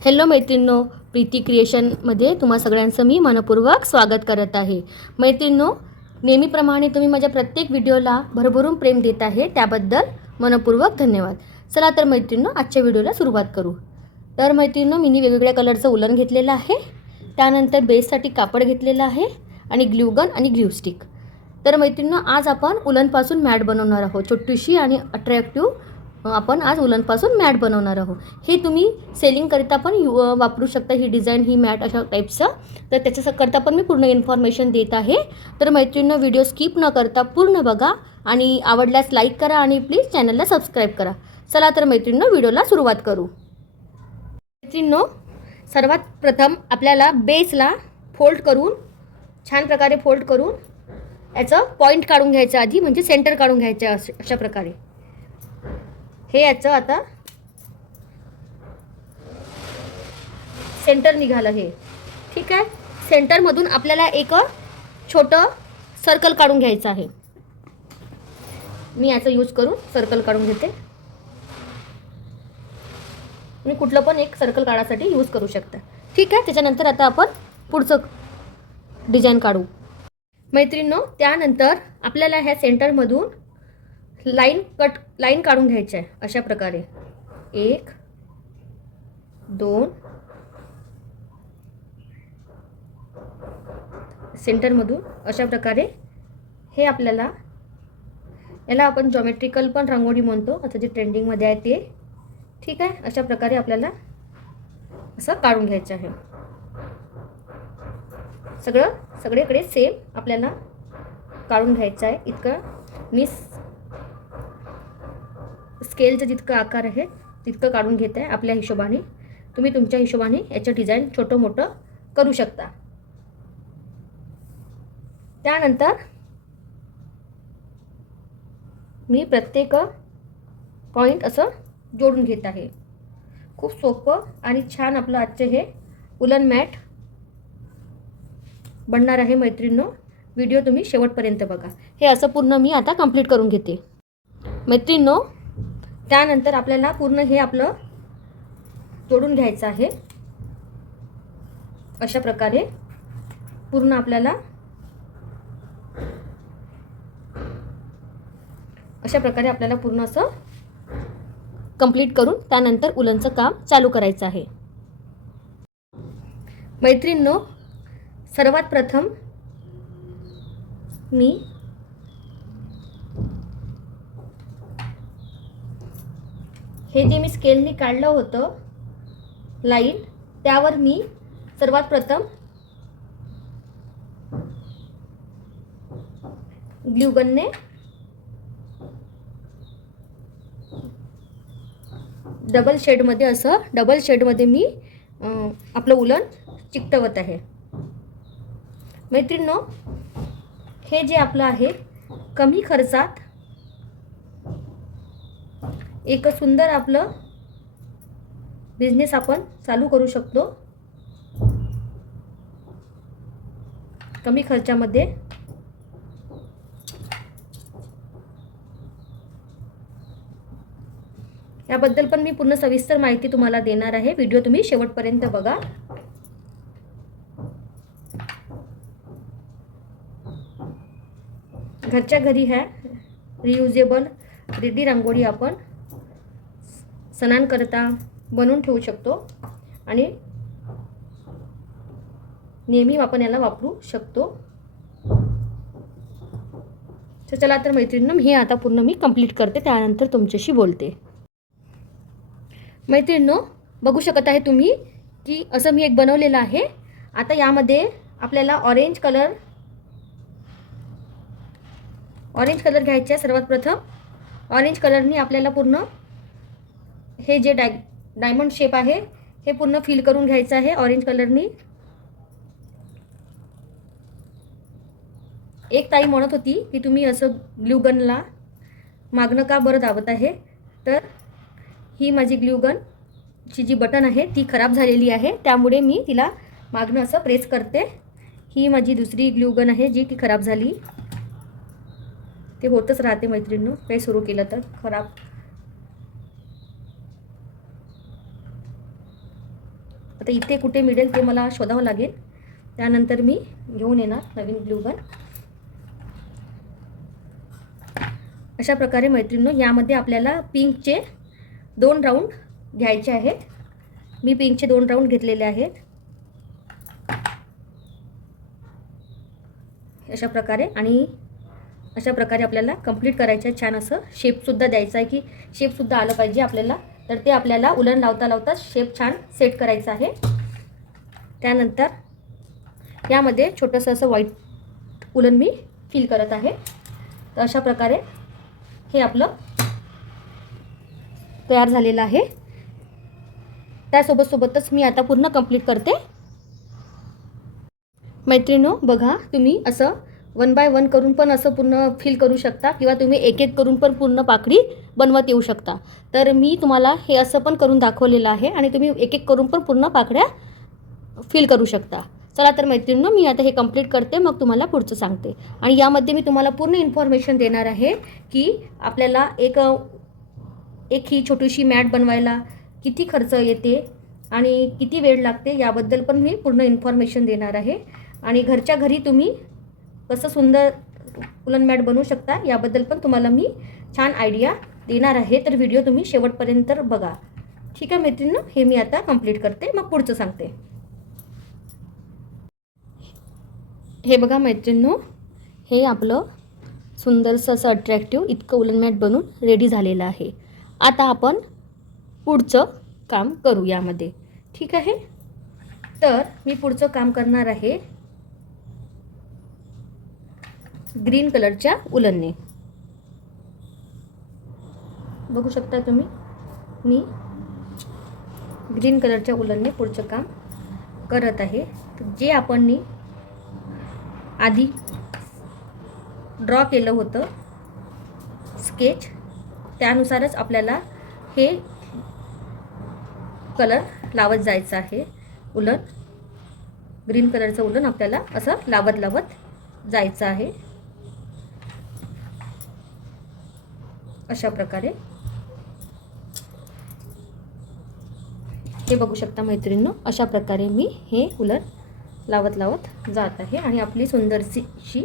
Hello मैत्रिणींनो, प्रीती क्रिएशनमध्ये तुम्हा सगळ्यांचं मी मनपूर्वक स्वागत करत आहे. मैत्रिणींनो, नेहमीप्रमाणे तुम्ही माझ्या प्रत्येक व्हिडिओला भरभरून प्रेम देत आहे, त्याबद्दल मनपूर्वक धन्यवाद. चला तर मैत्रिणींनो, आजच्या व्हिडिओला सुरुवात करू. तर मैत्रिणींनो, मी वेगवेगळ्या कलरचं उलन घेतलेलं आहे. त्यानंतर बेससाठी कापड घेतलेलं आहे आणि ग्लू गन आणि ग्लू स्टिक. तर मैत्रिणींनो, आज आपण उलनपासून मॅट बनवणार आहोत. छोटीशी आणि अट्रॅक्टिव्ह आपण आज उलनपासून मॅट बनवणार आहोत. हे तुम्ही सेलिंगकरिता पण वापरू शकता. ही डिझाईन, ही मॅट अशा टाईपचं. तर त्याच्याकरता पण मी पूर्ण इन्फॉर्मेशन देत आहे. तर मैत्रिणींनो, व्हिडिओ स्किप न करता पूर्ण बघा आणि आवडल्यास लाईक करा आणि प्लीज चॅनलला सबस्क्राईब करा. चला तर मैत्रिणींनो, व्हिडिओला सुरुवात करू. मैत्रिणींनो, सर्वात प्रथम आपल्याला बेसला फोल्ड करून, छान प्रकारे फोल्ड करून याचं पॉईंट काढून घ्यायचं आधी, म्हणजे सेंटर काढून घ्यायचं अशा प्रकारे. हे याचं आता सेंटर निघालं हे, ठीक आहे. सेंटरमधून आपल्याला एक छोटं सर्कल काढून घ्यायचं आहे. मी याचं यूज करून सर्कल काढून घेते. मी कुठलं पण एक सर्कल काढायसाठी यूज करू शकता, ठीक आहे. त्याच्यानंतर आता आपण पुढचं डिझाईन काढू. मैत्रिणींनो, त्यानंतर आपल्याला ह्या सेंटरमधून लाईन काढून घ्यायची आहे अशा प्रकारे. 1 2 सेंटरमधून अशा प्रकारे. हे आपल्याला, याला आपण जॉमेट्रिकल पण रांगोळी म्हणतो, आता जे ट्रेंडिंगमध्ये आहे ते, ठीक आहे. अशा प्रकारे आपल्याला असं काढून घ्यायचं आहे. सगळीकडे सेम आपल्याला काढून घ्यायचं आहे. इतकं मी स्केलचं जितकं आकार आहे तितकं काढून घेत आहे. आपल्या हिशोबाने तुम्ही तुमच्या हिशोबाने याचं डिझाईन छोटं मोठं करू शकता. त्यानंतर मी प्रत्येक पॉईंट असं जोडून घेत आहे. खूप सोपं आणि छान आपलं आजचे हे उलन मॅट बनणार आहे. मैत्रिणींनो, व्हिडिओ तुम्ही शेवटपर्यंत बघा. हे असं पूर्ण मी आता कंप्लीट करून घेते. मैत्रिणींनो, त्यानंतर आपल्याला पूर्ण हे आपलं जोडून घ्यायचं आहे अशा प्रकारे. पूर्ण आपल्याला अशा प्रकारे आपल्याला पूर्ण असं कंप्लीट करून त्यानंतर उलनचं काम चालू करायचं आहे. मैत्रिणींनो, सर्वात प्रथम मी हे जे मी स्केलनी काढलं होतं लाईन, त्यावर मी सर्वात प्रथम ग्लू गनने डबल शेडमध्ये मी आपलं उलन चिकटवत आहे. मैत्रिणींनो, हे जे आपलं आहे कमी खर्चात एक सुंदर आपलं बिझनेस आपण चालू करू शकतो. कमी खर्चामध्ये. याबद्दल पण मी पूर्ण सविस्तर माहिती तुम्हाला देणार आहे. व्हिडिओ तुम्ही शेवटपर्यंत बघा. घरच्या घरी ह्या रियुजेबल रेडी रांगोळी आपण सणांकरता बनवून ठेवू शकतो आणि नेहमी आपण याला वापरू शकतो. तर चला तर मैत्रिणींनो, हे आता पूर्ण मी कंप्लीट करते, त्यानंतर तुमच्याशी बोलते. मैत्रिणींनो, बघू शकत आहे तुम्ही की असं मी एक बनवलेलं आहे. आता यामध्ये आपल्याला ऑरेंज कलर घ्यायचे आहे. सर्वात प्रथम ऑरेंज कलरनी आपल्याला पूर्ण हे जे डायमंड शेप आहे हे पूर्ण फिल करून घ्यायचं आहे ऑरेंज कलरनी. एक ताई म्हणत होती की तुम्ही असं ग्लू गनला मागणं का बरं दाबत आहे. तर ही माझी ग्लू गनची जी बटन आहे ती खराब झालेली आहे, त्यामुळे मी तिला मागणं असं प्रेस करते. ही माझी दुसरी ग्लू गन आहे जी की खराब झाली. ते होतच राहते मैत्रिणींनो, काही सुरू केलं तर खराब. आता इथे कुठे मिळेल ते मला शोधावं लागेल, त्यानंतर मी घेऊन येणार नवीन ग्लू गन. अशा प्रकारे मैत्रिणींनो, यामध्ये आपल्याला पिंकचे 2 राऊंड घ्यायचे आहेत. मी पिंकचे 2 राऊंड घेतलेले आहेत. अशा प्रकारे आणि अशा प्रकारे आपल्याला कंप्लीट करायचं आहे. छान असं शेपसुद्धा द्यायचा आहे, की शेपसुद्धा आलं पाहिजे आपल्याला. तर ते आपल्याला उलन लावता लावता शेप छान सेट करायचा आहे. त्यानंतर यामध्ये छोटंसं असं व्हाईट उलन मी फिल करत आहे. तर अशा प्रकारे हे आपलं तयार झालेलं आहे. त्यासोबतच मी आता पूर्ण कंप्लीट करते. मैत्रिणींनो, बघा, तुम्ही असं 1 बाय 1 करून पण असं पूर्ण फिल करू शकता, किंवा तुम्ही एक एक करून पण पूर्ण पाकळी बनवत येऊ शकता. तर मी तुम्हाला हे असं पण करून दाखवलेलं आहे, आणि तुम्ही एक एक करून पण पूर्ण पाकळ्या फिल करू शकता. चला तर मैत्रिणींनो, मी आता हे कंप्लीट करते, मग तुम्हाला पुढचं सांगते. आणि यामध्ये मी तुम्हाला पूर्ण इन्फॉर्मेशन देणार आहे की आपल्याला एक ही छोटीशी मॅट बनवायला किती खर्च येते आणि किती वेळ लागते, याबद्दल पण मी पूर्ण इन्फॉर्मेशन देणार आहे. आणि घरच्या घरी तुम्ही कसं सुंदर उलन मॅट बनवू शकता, याबद्दल पण तुम्हाला मी छान आयडिया देणार आहे. तर व्हिडिओ तुम्ही शेवटपर्यंत बघा. ठीक आहे मैत्रिणींनो, हे मी आता कंप्लीट करते, मग पुढचं सांगते. हे बघा मैत्रिणींनो, हे आपलं सुंदरसं असं अट्रॅक्टिव्ह इतकं उलन मॅट बनून रेडी झालेलं आहे. आता आपण पुढचं काम करू यामध्ये. ठीक आहे, तर मी पुढचं काम करणार आहे ग्रीन कलरच्या उलनने. बघू शकता तुम्ही, मी ग्रीन कलरच्या उलनने पुढचं काम करत आहे. जे आपण आधी ड्रॉ केलं होतं स्केच, त्यानुसारच आपल्याला हे कलर लावत जायचं आहे. उलन, ग्रीन कलरचं उलन आपल्याला असं लावत जायचं आहे. अशा प्रकारे हे बघू शकता मैत्रिणींनो, अशा प्रकारे मी हे उलन लावत जात आहे. आणि आपली सुंदरशी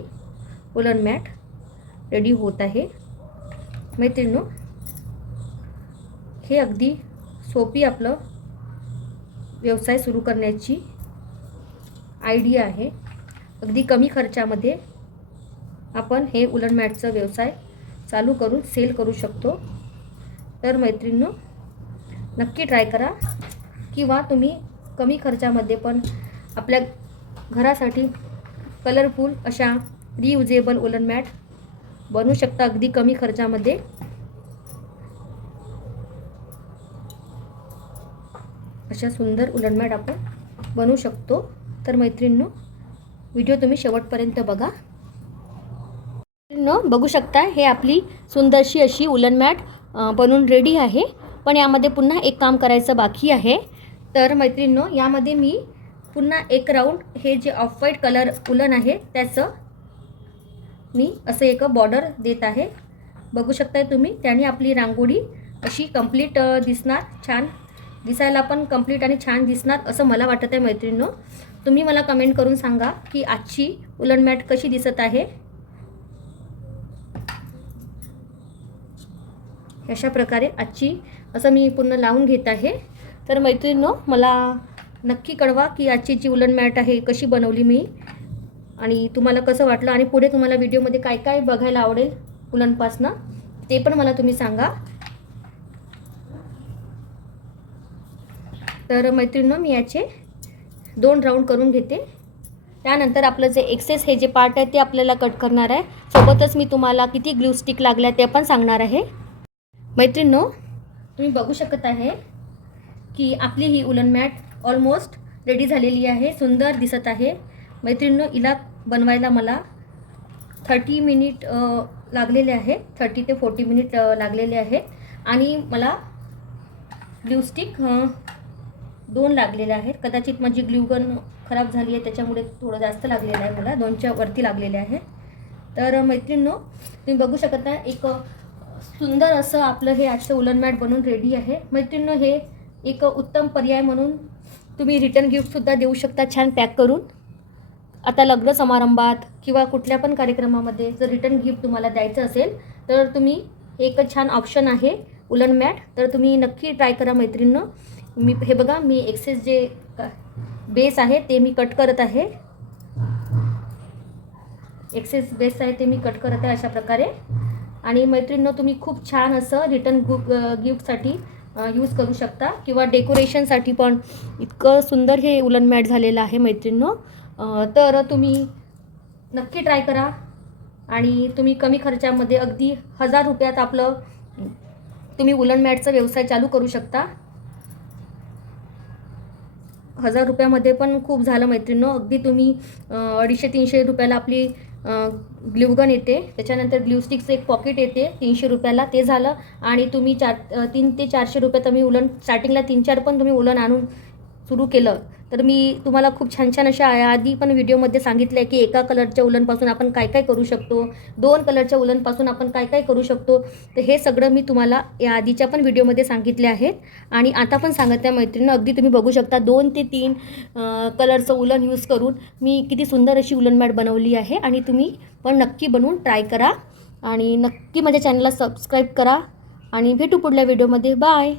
उलन मॅट रेडी होत आहे. मैत्रिणींनो, हे अगदी सोपी आपलं व्यवसाय सुरू करण्याची आयडिया आहे. अगदी कमी खर्चामध्ये आपण हे उलन मॅटचं व्यवसाय चालू करून सेल करू शकतो. तर मैत्रिणींनो, नक्की ट्राय करा, किंवा तुम्ही कमी खर्चामध्ये पण आपल्या घरासाठी कलरफुल अशा रियुजेबल उलन मॅट बनवू शकता अगदी कमी खर्चामध्ये. अशा सुंदर उलन मॅट आपण बनवू शकतो. तर मैत्रिणींनो, व्हिडिओ तुम्ही शेवटपर्यंत बघा. बघू शकता, हे आपली सुंदरशी अशी उलन मॅट बनवून रेडी आहे. पण यामध्ये पुन्हा एक काम करायचं बाकी आहे. तर मैत्रिणींनो, यामध्ये मी पुन्हा एक राऊंड हे जे ऑफ व्हाईट कलर उलन आहे त्याचं मी असं एक बॉर्डर देत आहे. बघू शकताय तुम्ही, त्याने आपली रांगोळी अशी कंप्लीट दिसणार, छान दिसायला पण कंप्लीट आणि छान दिसणार असं मला वाटत आहे. मैत्रिणींनो, तुम्ही मला कमेंट करून सांगा की आजची उलन मॅट कशी दिसत आहे. अशा प्रकारे आजची असं मी पूर्ण लावून घेत आहे. तर मैत्रिणींनो, मला नक्की कळवा की आजची जी उलन मॅट आहे कशी बनवली मी, आणि तुम्हाला कसं वाटलं, आणि पुढे तुम्हाला व्हिडिओमध्ये काय काय बघायला आवडेल उलनपासनं ते पण मला तुम्ही सांगा. तर मैत्रिणींनो, मी याचे 2 राऊंड करून घेते. त्यानंतर आपलं जे एक्सेस हे जे पार्ट आहे ते आपल्याला कट करणार आहे. सोबतच मी तुम्हाला किती ग्लू स्टिक लागल्या ते पण सांगणार आहे. मैत्रिणींनो, तुम्ही बघू शकत आहे की आपली ही उलन मॅट ऑलमोस्ट रेडी झालेली आहे, सुंदर दिसत आहे. मैत्रिणींनो, हिला बनवायला मला 30 मिनिट लागलेले आहे, 30 ते 40 मिनिट लागलेले आहे. आणि मला ग्लू स्टिक 2 लागलेले आहेत. कदाचित माझी ग्लू गन खराब झाली आहे, त्याच्यामुळे थोडं जास्त लागलेलं आहे, मला 2च्या वरती लागलेले आहे. तर मैत्रिणींनो, तुम्ही बघू शकता, एक सुंदर असं आपलं हे आजचं उलन मॅट बनवून रेडी आहे. मैत्रिणींनो, हे एक उत्तम पर्याय म्हणून तुम्ही रिटर्न गिफ्टसुद्धा देऊ शकता छान पॅक करून. आता लग्न समारंभात किंवा कुठल्या पण कार्यक्रमामध्ये जर रिटर्न गिफ्ट तुम्हाला द्यायचं असेल तर तुम्ही एक छान ऑप्शन आहे उलन मॅट, तर तुम्ही नक्की ट्राय करा मैत्रिणींनो. मी हे बघा, मी एक्सेस जे बेस आहे ते मी कट करत आहे. एक्सेस बेस आहे ते मी कट करत आहे अशा प्रकारे. आणि मैत्रिणींनो, तुम्ही खूप छान असं रिटर्न गिफ्टसाठी यूज करू शकता किंवा डेकोरेशनसाठी पण इतकं सुंदर हे उलन मॅट झालेलं आहे मैत्रिणींनो. तर तुम्ही नक्की ट्राय करा आणि तुम्ही कमी खर्चामध्ये अगदी 1000 रुपयात आपलं तुम्ही उलन मॅटचा व्यवसाय चालू करू शकता. 1000 रुपयामध्ये पण खूप झालं मैत्रिणींनो. अगदी तुम्ही 250-300 रुपयाला आपली ग्लूगन येते, त्याच्यानंतर ग्लूस्टिकचं एक पॉकेट येते 300 रुपयाला, ते झालं. आणि तुम्ही 300 ते 400 रुपये तुम्ही उलन स्टार्टिंगला 3-4 पण तुम्ही उलन आणून सुरू केलं तर मी तुम्हाला खूप छान छान अशा आधी पण व्हिडिओमध्ये सांगितलं आहे की एका कलरच्या उलनपासून आपण काय काय करू शकतो, 2 कलरच्या उलनपासून आपण काय काय करू शकतो. तर हे सगळं मी तुम्हाला या आधीच्या पण व्हिडिओमध्ये सांगितले आहेत आणि आता पण सांगत आहे मैत्रिणींनो. अगदी तुम्ही बघू शकता 2 ते 3 कलरचं उलन यूज करून मी किती सुंदर अशी उलन मॅट बनवली आहे. आणि तुम्ही पण नक्की बनवून ट्राय करा आणि नक्की माझ्या चॅनलला सबस्क्राईब करा आणि भेटू पुढल्या व्हिडिओमध्ये. बाय.